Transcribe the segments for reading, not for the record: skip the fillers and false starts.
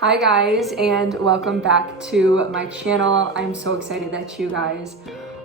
Hi guys, and welcome back to my channel. I'm so excited that you guys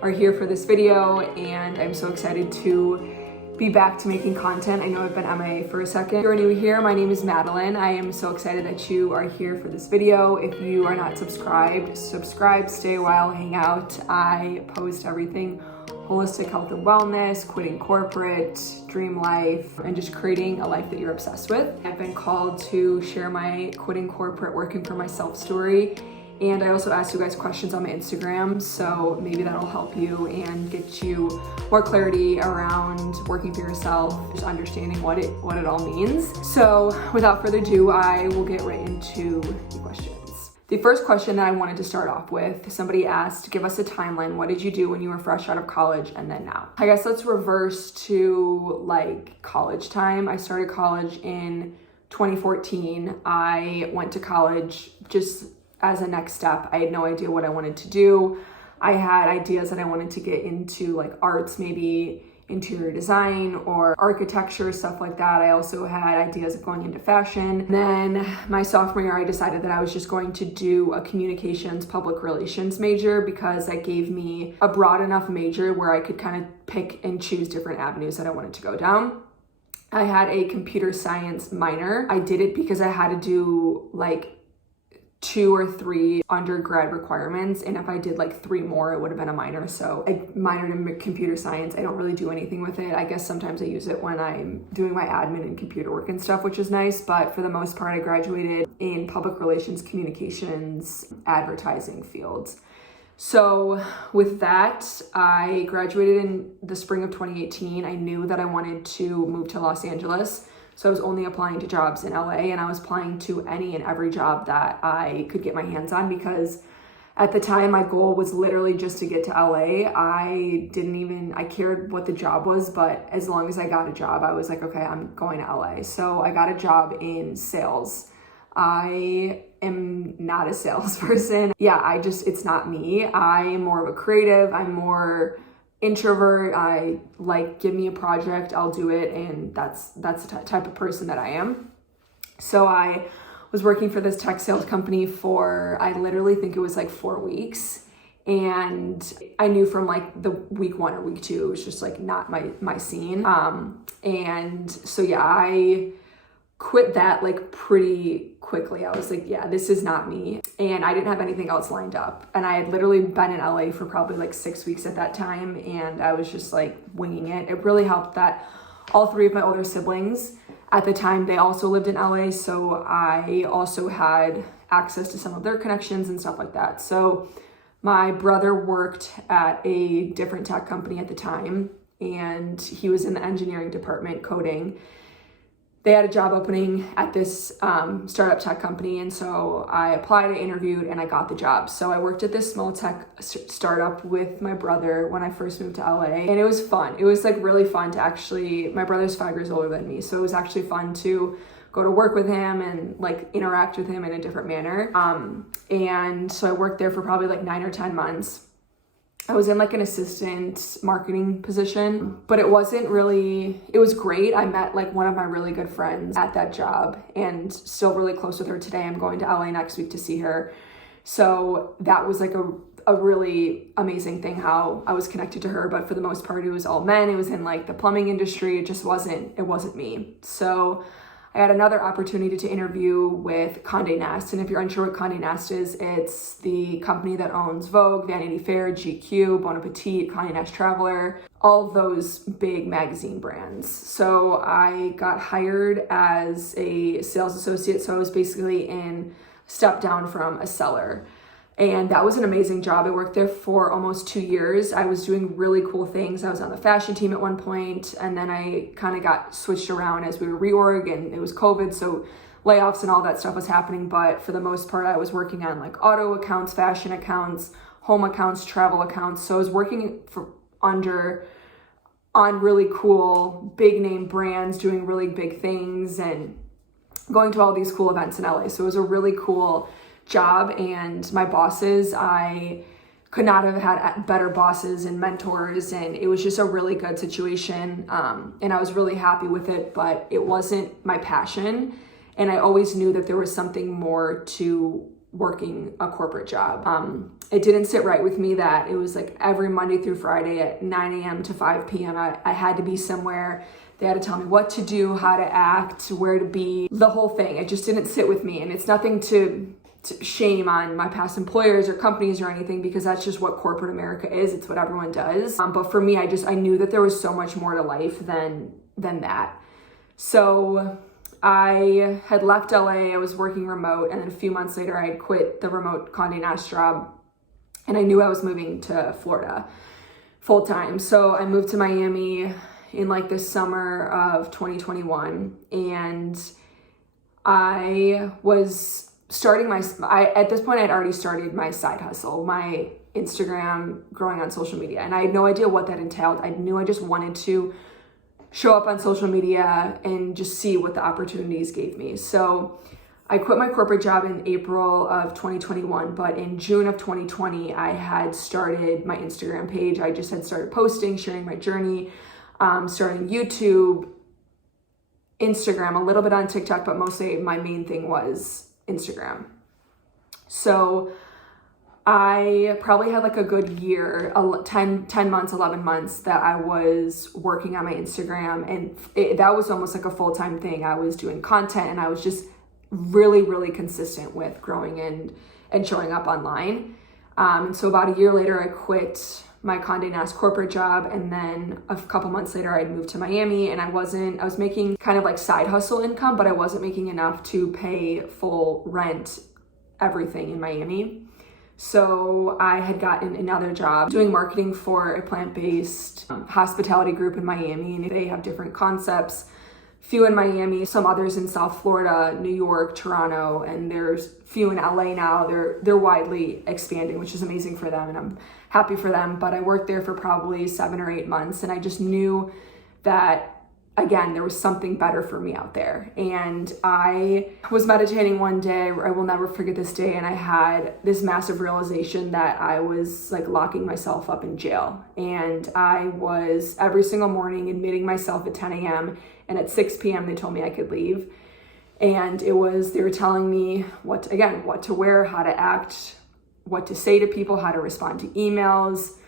are here for this video, and I'm so excited to be back to making content. I know I've been MIA for a second. If you're new here, my name is Madeline. I am so excited that you are here for this video. If you are not subscribed, subscribe, stay a while, hang out. I post everything holistic health and wellness, quitting corporate, dream life, and just creating a life that you're obsessed with. I've been called to share my quitting corporate, working for myself story. And I also asked you guys questions on my Instagram, so maybe that'll help you and get you more clarity around working for yourself, just understanding what it all means. So without further ado, I will get right into the questions. The first question that I wanted to start off with, somebody asked, give us a timeline. What did you do when you were fresh out of college and then now? I guess let's reverse to like college time. I started college in 2014. I went to college just as a next step. I had no idea what I wanted to do. I had ideas that I wanted to get into like arts, maybe interior design or architecture, stuff like that. I also had ideas of going into fashion. Then my sophomore year, I decided that I was just going to do a communications public relations major because that gave me a broad enough major where I could kind of pick and choose different avenues that I wanted to go down. I had a computer science minor. I did it because I had to do like 2 or 3 undergrad requirements, and if I did like 3 more, it would have been a minor. So I minored in computer science. I don't really do anything with it. I guess sometimes I use it when I'm doing my admin and computer work and stuff, which is nice, but for the most part, I graduated in public relations, communications, advertising fields. So with that, I graduated in the spring of 2018. I knew that I wanted to move to Los Angeles. So I was only applying to jobs in LA, and I was applying to any and every job that I could get my hands on because at the time my goal was literally just to get to LA. I cared what the job was, but as long as I got a job, I was like, okay, I'm going to LA. So I got a job in sales. I am not a salesperson. Yeah, it's not me. I'm more of a creative. I'm more introvert. I like, give me a project, I'll do it, and that's the type of person that I am. So I was working for this tech sales company for, I literally think it was like 4 weeks, and I knew from like the week 1 or week 2 it was just like not my scene. And so yeah, I quit that like pretty quickly. I was like, yeah, this is not me. And I didn't have anything else lined up. And I had literally been in LA for probably like 6 weeks at that time. And I was just like winging it. It really helped that all 3 of my older siblings at the time, they also lived in LA. So I also had access to some of their connections and stuff like that. So my brother worked at a different tech company at the time, and he was in the engineering department coding. They had a job opening at this startup tech company, and so I applied, I interviewed, and I got the job. So I worked at this small tech startup with my brother when I first moved to LA, and it was fun. It was like really fun to actually, my brother's 5 years older than me, so it was actually fun to go to work with him and like interact with him in a different manner. And so I worked there for probably like 9 or 10 months. I was in like an assistant marketing position, but it was great. I met like one of my really good friends at that job and still really close with her today. I'm going to LA next week to see her. So that was like a really amazing thing how I was connected to her, but for the most part, it was all men. It was in like the plumbing industry. It wasn't me. So I had another opportunity to interview with Condé Nast. And if you're unsure what Condé Nast is, it's the company that owns Vogue, Vanity Fair, GQ, Bon Appetit, Condé Nast Traveler, all those big magazine brands. So I got hired as a sales associate. So I was basically in step down from a seller. And that was an amazing job. I worked there for almost 2 years. I was doing really cool things. I was on the fashion team at one point, and then I kind of got switched around as we were reorg, and it was COVID, so layoffs and all that stuff was happening. But for the most part, I was working on like auto accounts, fashion accounts, home accounts, travel accounts. So I was working on really cool big name brands, doing really big things and going to all these cool events in LA. So it was a really cool job, and my bosses, I could not have had better bosses and mentors, and it was just a really good situation, and I was really happy with it, but it wasn't my passion. And I always knew that there was something more to working a corporate job. It didn't sit right with me that it was like every Monday through Friday at 9 a.m. to 5 p.m. I had to be somewhere. They had to tell me what to do, how to act, where to be, the whole thing. It just didn't sit with me. And it's nothing to shame on my past employers or companies or anything, because that's just what corporate America is. It's what everyone does. But for me, I knew that there was so much more to life than that. So I had left LA, I was working remote, and then a few months later I had quit the remote Condé Nast job, and I knew I was moving to Florida full time. So I moved to Miami in like the summer of 2021, and I was starting at this point I'd already started my side hustle, my Instagram, growing on social media, and I had no idea what that entailed. I knew I just wanted to show up on social media and just see what the opportunities gave me. So I quit my corporate job in April of 2021, but in June of 2020, I had started my Instagram page. I just had started posting, sharing my journey, starting YouTube, Instagram, a little bit on TikTok, but mostly my main thing was Instagram. So I probably had like a good year, 10 months, 11 months that I was working on my Instagram, and that was almost like a full-time thing. I was doing content, and I was just really, really consistent with growing and showing up online. And so about a year later, I quit my Condé Nast corporate job, and then a couple months later, I'd moved to Miami, and I was making kind of like side hustle income, but I wasn't making enough to pay full rent, everything in Miami. So I had gotten another job doing marketing for a plant-based hospitality group in Miami, and they have different concepts, few in Miami, some others in South Florida, New York, Toronto, and there's few in LA now. They're widely expanding, which is amazing for them, and I'm happy for them. But I worked there for probably 7 or 8 months, and I just knew that, again, there was something better for me out there. And I was meditating one day, I will never forget this day, and I had this massive realization that I was like locking myself up in jail. And I was every single morning admitting myself at 10 a.m. and at 6 p.m. they told me I could leave. And they were telling me what to wear, how to act, what to say to people, how to respond to emails.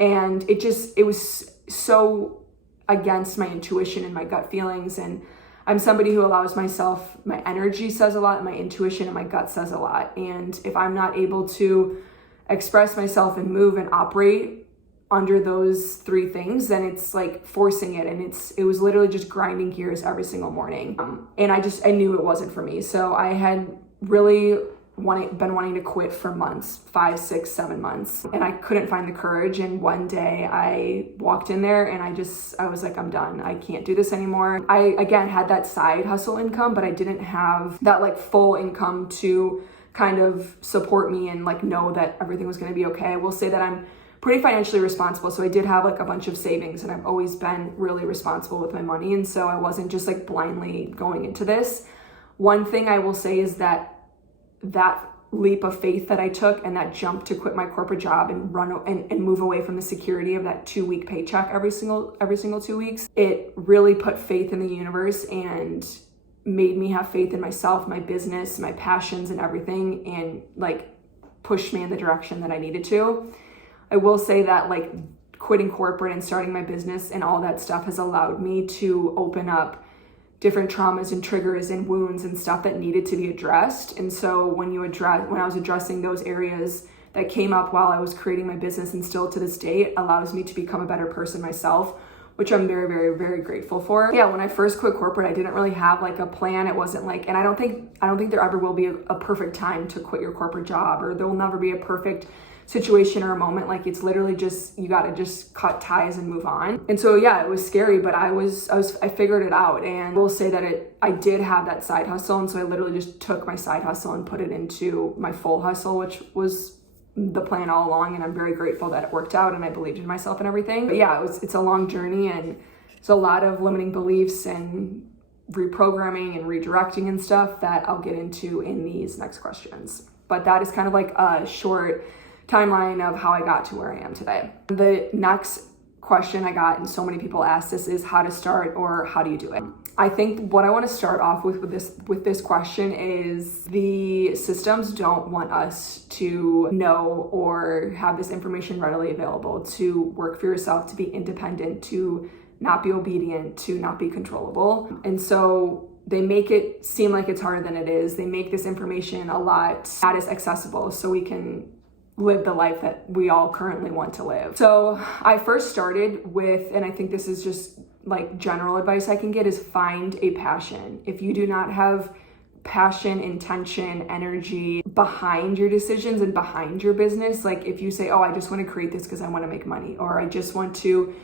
And it was so against my intuition and my gut feelings. And I'm somebody who allows myself, my energy says a lot, my intuition and my gut says a lot. And if I'm not able to express myself and move and operate under those 3 things, then it's like forcing it. And it was literally just grinding gears every single morning. And I knew it wasn't for me. So I had really been wanting to quit for months, 5, 6, 7 months, and I couldn't find the courage. And one day I walked in there and I was like, I'm done. I can't do this anymore. I again had that side hustle income, but I didn't have that like full income to kind of support me and like know that everything was going to be okay. I will say that I'm pretty financially responsible, so I did have like a bunch of savings, and I've always been really responsible with my money, and so I wasn't just like blindly going into this. One thing I will say is that leap of faith that I took and that jump to quit my corporate job and and move away from the security of that 2-week paycheck every single 2 weeks, it really put faith in the universe and made me have faith in myself, my business, my passions and everything, and like pushed me in the direction that I needed to. I will say that like quitting corporate and starting my business and all that stuff has allowed me to open up different traumas and triggers and wounds and stuff that needed to be addressed. And so when I was addressing those areas that came up while I was creating my business, and still to this day, it allows me to become a better person myself, which I'm very, very, very grateful for. Yeah, when I first quit corporate, I didn't really have like a plan. It wasn't like, and I don't think there ever will be a perfect time to quit your corporate job, or there will never be a perfect situation or a moment. Like, it's literally just, you gotta just cut ties and move on. And so yeah, it was scary, but I figured it out. And I will say that I did have that side hustle, and so I literally just took my side hustle and put it into my full hustle, which was the plan all along. And I'm very grateful that it worked out, and I believed in myself and everything. But yeah, it's a long journey, and it's a lot of limiting beliefs and reprogramming and redirecting and stuff that I'll get into in these next questions. But that is kind of like a short timeline of how I got to where I am today. The next question I got, and so many people ask this, is how to start, or how do you do it? I think what I want to start off with this question is the systems don't want us to know or have this information readily available, to work for yourself, to be independent, to not be obedient, to not be controllable. And so they make it seem like it's harder than it is. They make this information a lot not as accessible so we can live the life that we all currently want to live. So I first started with, and I think this is just like general advice I can get, is find a passion. If you do not have passion, intention, energy behind your decisions and behind your business, like if you say, oh, I just want to create this because I want to make money, or I just want to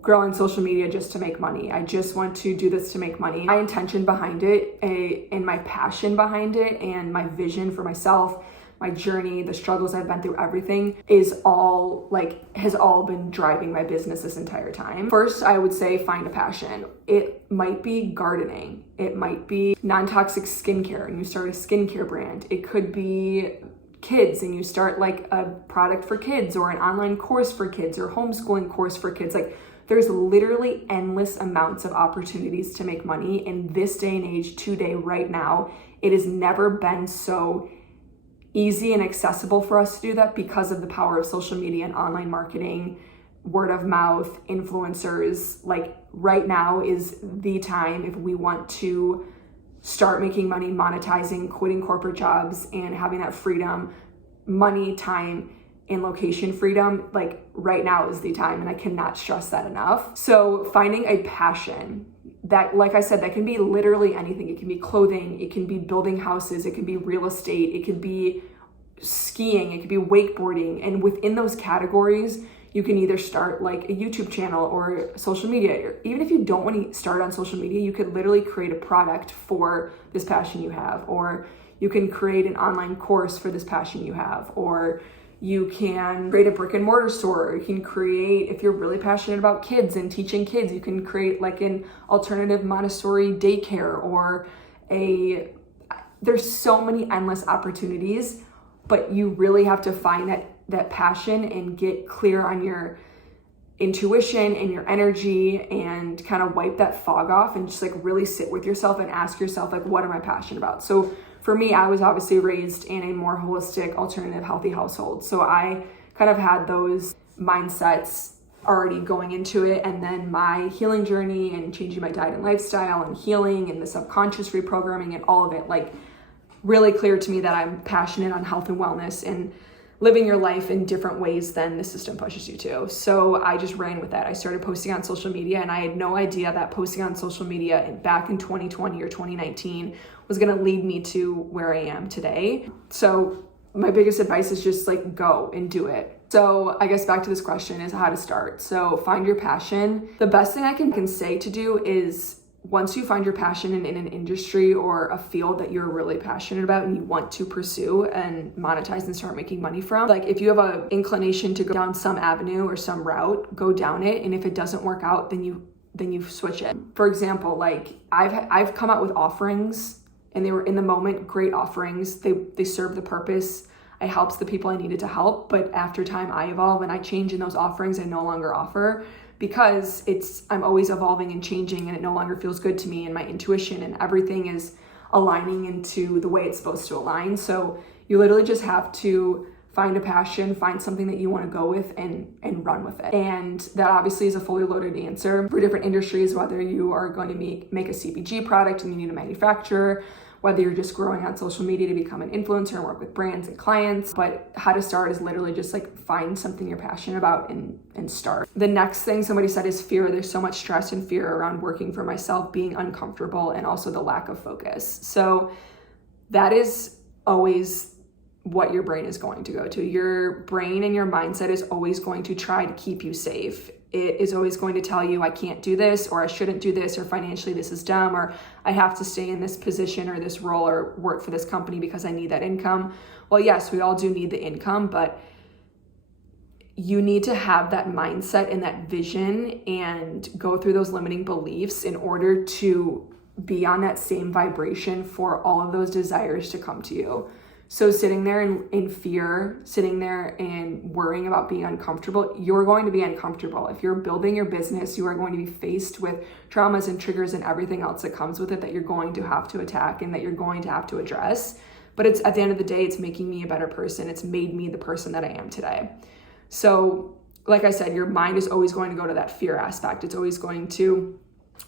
grow on social media just to make money, I just want to do this to make money, my intention behind it and my passion behind it and my vision for myself, my journey, the struggles I've been through, everything has all been driving my business this entire time. First, I would say find a passion. It might be gardening. It might be non-toxic skincare and you start a skincare brand. It could be kids and you start like a product for kids or an online course for kids or homeschooling course for kids. Like there's literally endless amounts of opportunities to make money in this day and age, today, right now. It has never been so easy and accessible for us to do that because of the power of social media and online marketing, word of mouth, influencers. Like right now is the time if we want to start making money, monetizing, quitting corporate jobs and having that freedom, money, time, and location freedom. Like right now is the time, and I cannot stress that enough. So finding a passion that, like I said, that can be literally anything. It can be clothing, it can be building houses, it can be real estate, it could be skiing, it could be wakeboarding. And within those categories, you can either start like a YouTube channel or social media. Or even if you don't want to start on social media, you could literally create a product for this passion you have, or you can create an online course for this passion you have, or you can create a brick and mortar store. You can create, if you're really passionate about kids and teaching kids, you can create like an alternative Montessori daycare or there's so many endless opportunities, but you really have to find that passion and get clear on your intuition and your energy and kind of wipe that fog off and just like really sit with yourself and ask yourself, like, what am I passionate about? So for me, I was obviously raised in a more holistic, alternative, healthy household. So I kind of had those mindsets already going into it. And then my healing journey and changing my diet and lifestyle and healing and the subconscious reprogramming and all of it, like really clear to me that I'm passionate on health and wellness and living your life in different ways than the system pushes you to. So I just ran with that. I started posting on social media, and I had no idea that posting on social media back in 2020 or 2019 was going to lead me to where I am today. So my biggest advice is just like go and do it. So I guess back to this question is how to start. So find your passion. The best thing I can say to do is, once you find your passion in an industry or a field that you're really passionate about and you want to pursue and monetize and start making money from, like if you have an inclination to go down some avenue or some route, go down it. And if it doesn't work out, then you switch it. For example, like I've come out with offerings and they were in the moment great offerings. They serve the purpose. I helped the people I needed to help. But after time, I evolve and I change in those offerings. I no longer offer, because I'm always evolving and changing, and it no longer feels good to me, and my intuition and everything is aligning into the way it's supposed to align. So you literally just have to find a passion, find something that you want to go with and run with it. And that obviously is a fully loaded answer for different industries, whether you are going to make a CPG product and you need a manufacturer, whether you're just growing on social media to become an influencer and work with brands and clients. But how to start is literally just like find something you're passionate about and start. The next thing somebody said is fear. There's so much stress and fear around working for myself, being uncomfortable, and also the lack of focus. So that is always what your brain is going to go to. Your brain and your mindset is always going to try to keep you safe. It is always going to tell you, I can't do this, or I shouldn't do this, or financially this is dumb, or I have to stay in this position or this role or work for this company because I need that income. Well, yes, we all do need the income, but you need to have that mindset and that vision and go through those limiting beliefs in order to be on that same vibration for all of those desires to come to you. So sitting there in fear, sitting there and worrying about being uncomfortable, you're going to be uncomfortable. If you're building your business, you are going to be faced with traumas and triggers and everything else that comes with it that you're going to have to attack and that you're going to have to address. But it's at the end of the day, it's making me a better person. It's made me the person that I am today. So like I said, your mind is always going to go to that fear aspect. It's always going to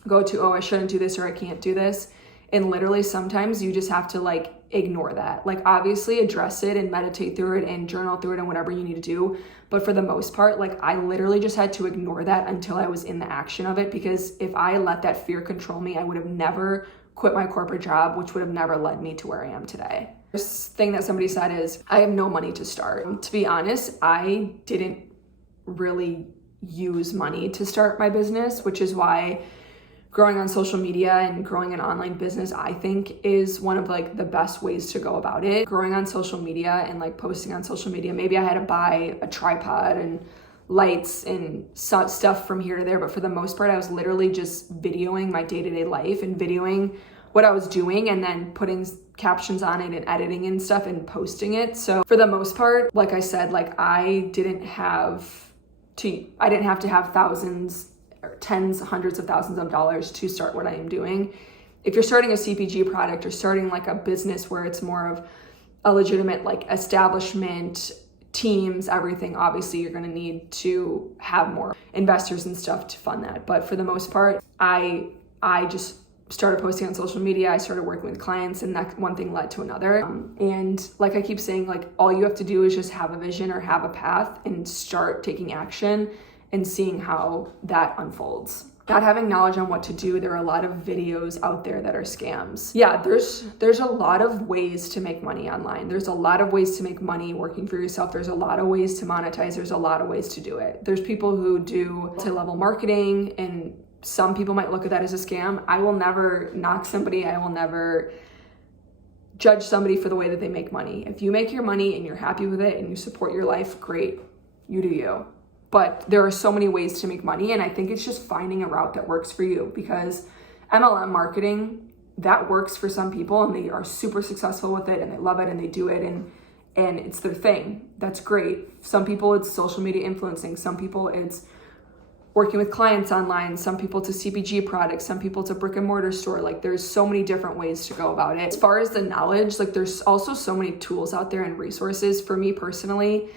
go to, oh, I shouldn't do this or I can't do this. And literally sometimes you just have to like ignore that. Like obviously address it and meditate through it and journal through it and whatever you need to do. But for the most part, like I literally just had to ignore that until I was in the action of it, because if I let that fear control me, I would have never quit my corporate job, which would have never led me to where I am today. This thing that somebody said is, I have no money to start. To be honest, I didn't really use money to start my business, which is why growing on social media and growing an online business, I think is one of like the best ways to go about it. Growing on social media and like posting on social media, maybe I had to buy a tripod and lights and stuff from here to there, but for the most part, I was literally just videoing my day-to-day life and videoing what I was doing and then putting captions on it and editing and stuff and posting it. So for the most part, like I said, like I didn't have to have thousands or tens, hundreds of thousands of dollars to start what I am doing. If you're starting a CPG product or starting like a business where it's more of a legitimate like establishment, teams, everything, obviously you're going to need to have more investors and stuff to fund that. But for the most part, I just started posting on social media. I started working with clients, and that one thing led to another. And like I keep saying, like all you have to do is just have a vision or have a path and start taking action and seeing how that unfolds. Not having knowledge on what to do, there are a lot of videos out there that are scams. Yeah, there's a lot of ways to make money online. There's a lot of ways to make money working for yourself. There's a lot of ways to monetize. There's a lot of ways to do it. There's people who do multi-level marketing, and some people might look at that as a scam. I will never knock somebody. I will never judge somebody for the way that they make money. If you make your money and you're happy with it and you support your life, great, you do you. But there are so many ways to make money, and I think it's just finding a route that works for you, because MLM marketing, that works for some people and they are super successful with it and they love it and they do it and it's their thing. That's great. Some people it's social media influencing, some people it's working with clients online, some people it's a CPG product, some people it's a brick and mortar store. Like there's so many different ways to go about it. As far as the knowledge, like there's also so many tools out there and resources. For me personally,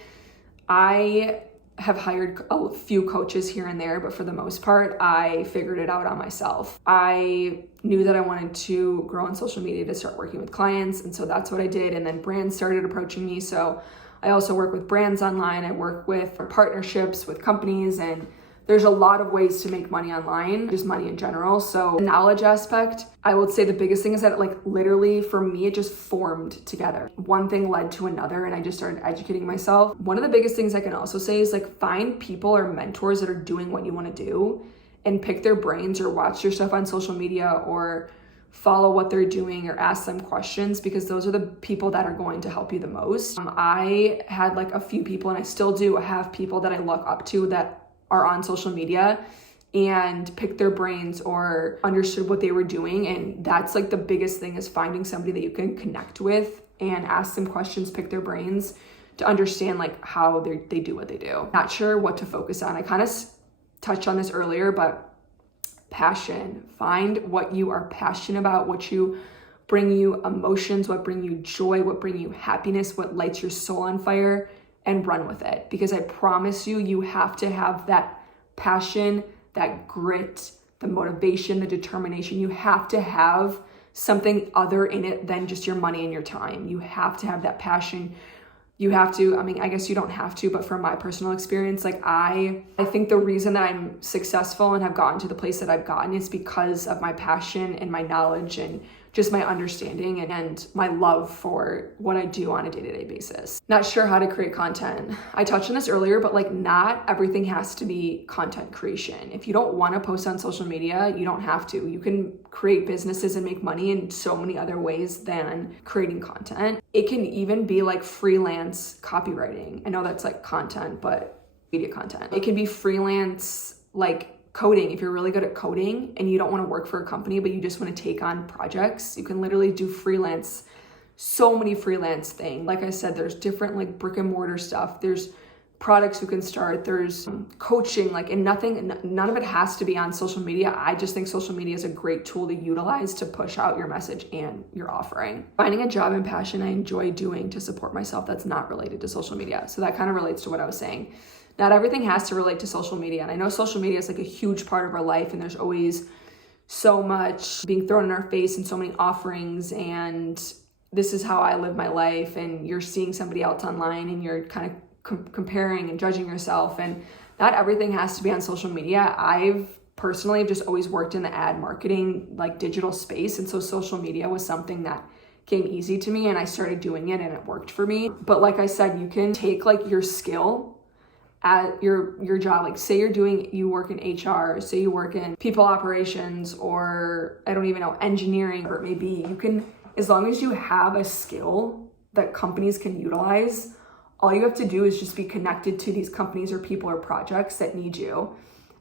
I have hired a few coaches here and there, but for the most part, I figured it out on myself. I knew that I wanted to grow on social media to start working with clients, and so that's what I did. And then brands started approaching me. So I also work with brands online. I work with partnerships with companies, and there's a lot of ways to make money online, just money in general. So the knowledge aspect, I would say the biggest thing is that like literally for me, it just formed together. One thing led to another and I just started educating myself. One of the biggest things I can also say is like find people or mentors that are doing what you want to do and pick their brains or watch their stuff on social media or follow what they're doing or ask them questions, because those are the people that are going to help you the most. I had like a few people, and I still do have people that I look up to that are on social media, and picked their brains or understood what they were doing. And that's like the biggest thing, is finding somebody that you can connect with and ask them questions, pick their brains to understand like how they do what they do. Not sure what to focus on. I kind of touched on this earlier, but passion. Find what you are passionate about, what you bring you emotions, what bring you joy, what bring you happiness, what lights your soul on fire, and run with it. Because I promise you, you have to have that passion, that grit, the motivation, the determination. You have to have something other in it than just your money and your time. You have to have that passion. You have to, I mean, I guess you don't have to, but from my personal experience, like I think the reason that I'm successful and have gotten to the place that I've gotten is because of my passion and my knowledge and just my understanding and my love for what I do on a day-to-day basis. Not sure how to create content. I touched on this earlier, but like not everything has to be content creation. If you don't want to post on social media, you don't have to. You can create businesses and make money in so many other ways than creating content. It can even be like freelance copywriting. I know that's like content, but media content. It can be freelance like coding. If you're really good at coding and you don't want to work for a company, but you just want to take on projects, you can literally do freelance so many freelance things. Like I said, there's different like brick and mortar stuff. There's products you can start. There's coaching, like, and none of it has to be on social media. I just think social media is a great tool to utilize to push out your message and your offering. Finding a job and passion I enjoy doing to support myself that's not related to social media. So that kind of relates to what I was saying. Not everything has to relate to social media. And I know social media is like a huge part of our life, and there's always so much being thrown in our face and so many offerings, and this is how I live my life, and you're seeing somebody else online and you're kind of comparing and judging yourself, and not everything has to be on social media. I've personally just always worked in the ad marketing, like digital space, and so social media was something that came easy to me, and I started doing it and it worked for me. But like I said, you can take like your skill at your job, like say you work in HR, say you work in people operations, or I don't even know, engineering, or it may be, you can, as long as you have a skill that companies can utilize, all you have to do is just be connected to these companies or people or projects that need you.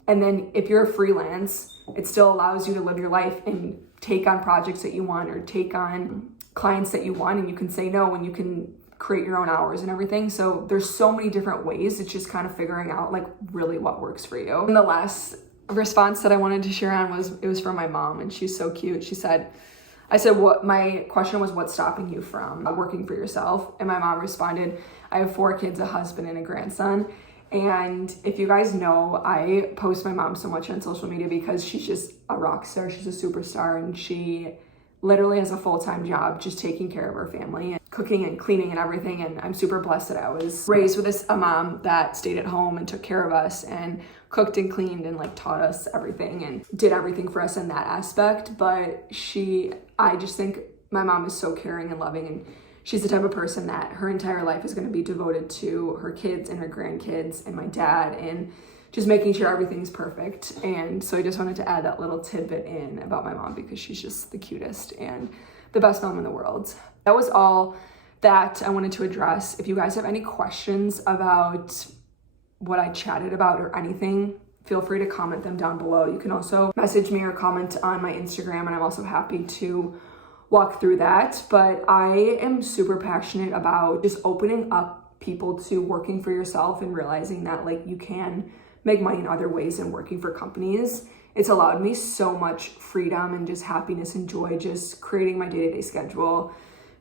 And then if you're a freelance, it still allows you to live your life and take on projects that you want or take on clients that you want, and you can say no, and you can create your own hours and everything. So there's so many different ways. It's just kind of figuring out like really what works for you. And the last response that I wanted to share on it was from my mom, and she's so cute. I said, my question was, what's stopping you from working for yourself? And my mom responded, I have 4 kids, a husband, and a grandson. And if you guys know, I post my mom so much on social media because she's just a rock star. She's a superstar, and she literally has a full-time job just taking care of her family and cooking and cleaning and everything. And I'm super blessed that I was raised with a mom that stayed at home and took care of us and cooked and cleaned and like taught us everything and did everything for us in that aspect. But I just think my mom is so caring and loving, and she's the type of person that her entire life is going to be devoted to her kids and her grandkids and my dad, and just making sure everything's perfect. And so I just wanted to add that little tidbit in about my mom because she's just the cutest and the best mom in the world. That was all that I wanted to address. If you guys have any questions about what I chatted about or anything, feel free to comment them down below. You can also message me or comment on my Instagram, and I'm also happy to walk through that. But I am super passionate about just opening up people to working for yourself and realizing that like you can make money in other ways than working for companies. It's allowed me so much freedom and just happiness and joy, just creating my day-to-day schedule,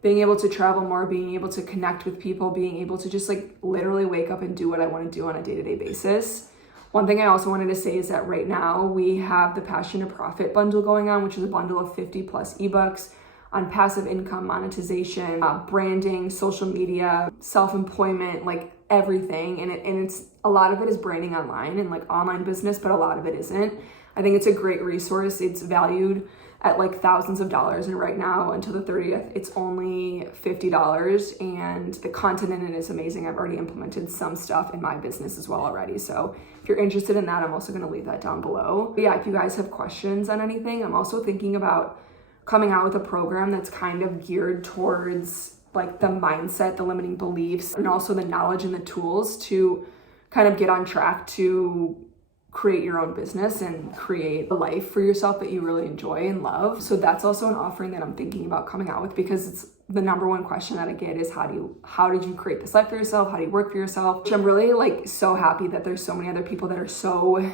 being able to travel more, being able to connect with people, being able to just like literally wake up and do what I want to do on a day-to-day basis. One thing I also wanted to say is that right now we have the Passion to Profit bundle going on, which is a bundle of 50 plus ebooks on passive income, monetization, branding, social media, self-employment, like everything. And it's a lot of it is branding online and like online business, but a lot of it isn't. I think it's a great resource. It's valued at like thousands of dollars, and right now until the 30th, it's only $50, and the content in it is amazing. I've already implemented some stuff in my business as well already. So if you're interested in that, I'm also going to leave that down below. But yeah, if you guys have questions on anything, I'm also thinking about coming out with a program that's kind of geared towards like the mindset, the limiting beliefs, and also the knowledge and the tools to kind of get on track to create your own business and create a life for yourself that you really enjoy and love. So that's also an offering that I'm thinking about coming out with, because it's the number one question that I get is how did you create this life for yourself? How do you work for yourself? Which I'm really like so happy that there's so many other people that are so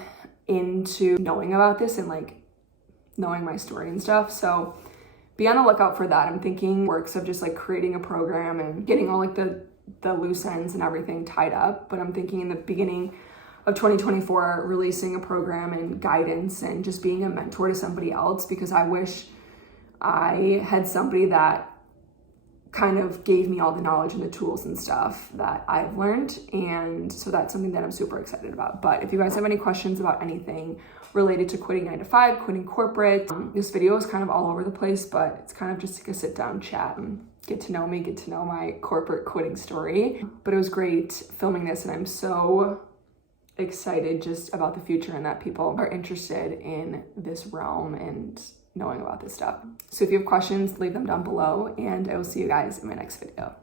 into knowing about this and like knowing my story and stuff. So be on the lookout for that. I'm thinking works of just like creating a program and getting all like the loose ends and everything tied up. But I'm thinking in the beginning of 2024, releasing a program and guidance and just being a mentor to somebody else, because I wish I had somebody that kind of gave me all the knowledge and the tools and stuff that I've learned. And so that's something that I'm super excited about. But if you guys have any questions about anything related to quitting 9 to 5, quitting corporate, this video is kind of all over the place, but it's kind of just like a sit down chat and get to know me, get to know my corporate quitting story. But it was great filming this, and I'm so excited just about the future and that people are interested in this realm and knowing about this stuff. So if you have questions, leave them down below, and I will see you guys in my next video.